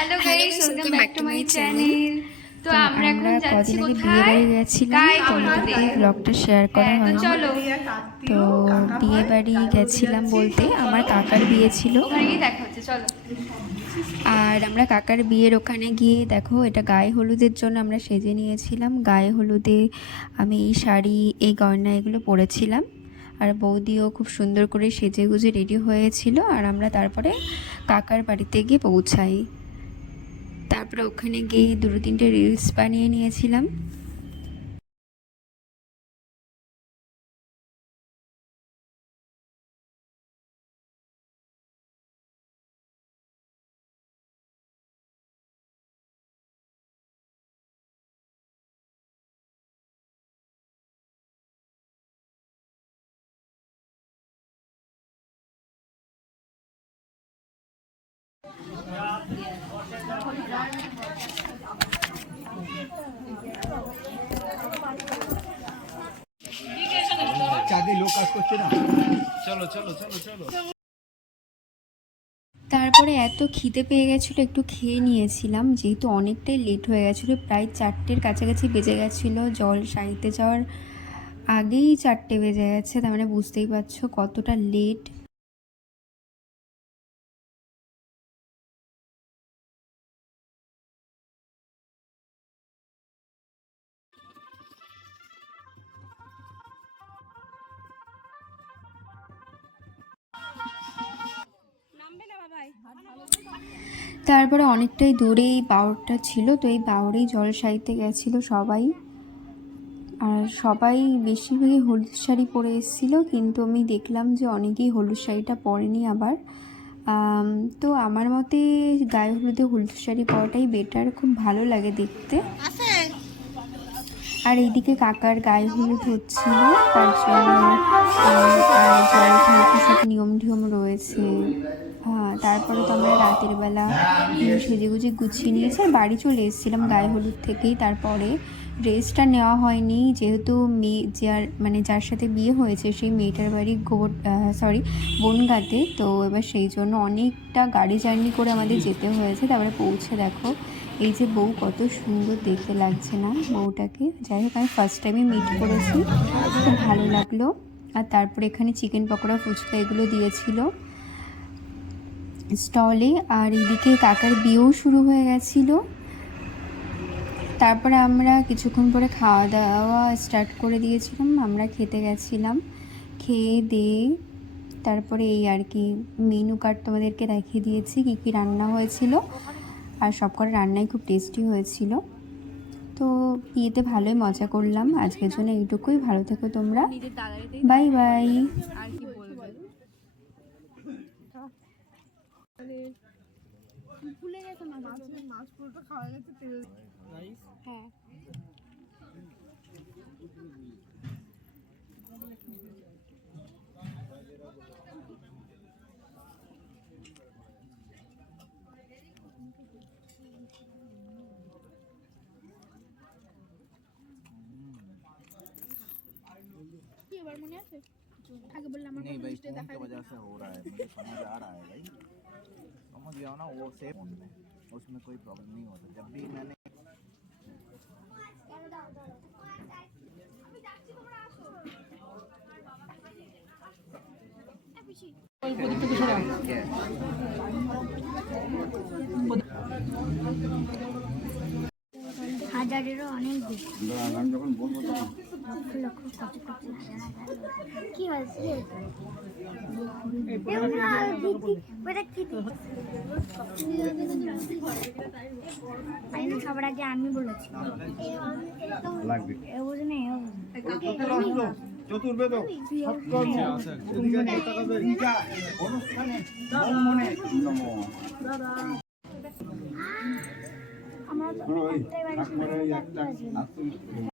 Hello guys welcome back to my. Channel তো আমরা এখন যাচ্ছি কোথায়? গেছিলাম গায়ে তোমাদেরকে ব্লগটা শেয়ার করা হ্যাঁ, তো বিয়ে বাড়ি গেছিলাম বলতে আমার কাকার বিয়ে ছিল। ওখানে দেখা হচ্ছে চলো। আর আমরা কাকার বিয়ের ওখানে গিয়ে দেখো এটা গায়ে হলুদের জন্য আমরা সেজে নিয়েছিলাম। গায়ে হলুদে আমি এই শাড়ি এই গয়না এগুলো পরেছিলাম। আর বৌদিও খুব সুন্দর করে সেজে গুজে রেডি হয়েছিল। আর আমরা তারপরে কাকার বাড়িতে গিয়ে পৌঁছাই। তারপরে ওখানে গিয়ে দুটো তিনটে রিলস বানিয়ে নিয়েছিলাম। চাঁদে লোক কাজ করছে না। তারপরে এত খিদে পেয়ে গেছিল একটু খেয়ে নিয়েছিলাম। যেহেতু অনেকটাই লেট হয়ে গেছিল প্রায় চারটের কাছাকাছি বেজে গেছিল। জল সাইতে যাওয়ার আগেই চারটে বেজে গেছে তার মানে বুঝতেই পারছ কতটা লেট তারপরে অনেকটাই দূরে এই বাউরটা ছিল, তো এই বাউরেই জল সাইতে গেছিল সবাই। আর সবাই বেশিরভাগই হলুদ শাড়ি পরে এসেছিল, কিন্তু আমি দেখলাম যে অনেকেই হলুদ শাড়িটা পরেনি আবার। তো আমার মতে গায়ে হলুদে হলুদ শাড়ি পরাটাই বেটার খুব ভালো লাগে দেখতে। আর এইদিকে কাকার গায়ে হলুদ হচ্ছিল, তার জন্য তারপরে তো আমরা রাতের বেলা সেজে গুজে গুছিয়ে নিয়েছি আর বাড়ি চলে এসেছিলাম গায়ে হলুদ থেকেই। তারপরে ড্রেসটা নেওয়া হয়নি, যেহেতু মেয়ে, যার মানে যার সাথে বিয়ে হয়েছে সেই মেয়েটার বাড়ি গোবর সরি বনগাতে। তো এবার সেই জন্য অনেকটা গাড়ি জার্নি করে আমাদের যেতে হয়েছে। তারপরে পৌঁছে দেখো, এই যে বউ কত সুন্দর দেখতে লাগছে না বউটাকে। যাই হোক, আমি ফার্স্ট টাইমে মিট করেছি, খুব ভালো লাগল। আর তারপরে এখানে চিকেন পকোড়া, ফুচকা এগুলো দিয়েছিল। স্টলে আর এদিকে কাকার বিয়েও শুরু হয়ে গেছিল। তারপরে আমরা কিছুক্ষণ পরে খাওয়া দাওয়া স্টার্ট করে দিয়েছিলাম আমরা খেতে গেছিলাম। খেয়ে দিয়ে তারপরে এই আর কি মেনু কার্ড তোমাদেরকে দেখিয়ে দিয়েছি কী কী রান্না হয়েছিল। আর সব কটা রান্নাই খুব টেস্টি হয়েছিল। তো বিয়েতে ভালোই মজা করলাম। আজকের জন্য এইটুকুই। ভালো থেকো তোমরা। Bye bye. কি এবার মনে আছে আগে বললাম আমার नहीं কোনো भाई মিস্টেক फोन দেখা की वजह से हो रहा है मुझे समझ आ रहा है भाई समझ गया हो ना वो सेफ फोन में उसमें कोई प्रॉब्लम नहीं होता जब भी मैंने হাজারেরও অনেক বেশি লক্ষ লক্ষ কত কত কি হয়েছে সবার আগে আমি বলেছি এ বুঝে না এও চতুর্বেদ অনুষ্ঠানে মনে নমঃ আমার একটা।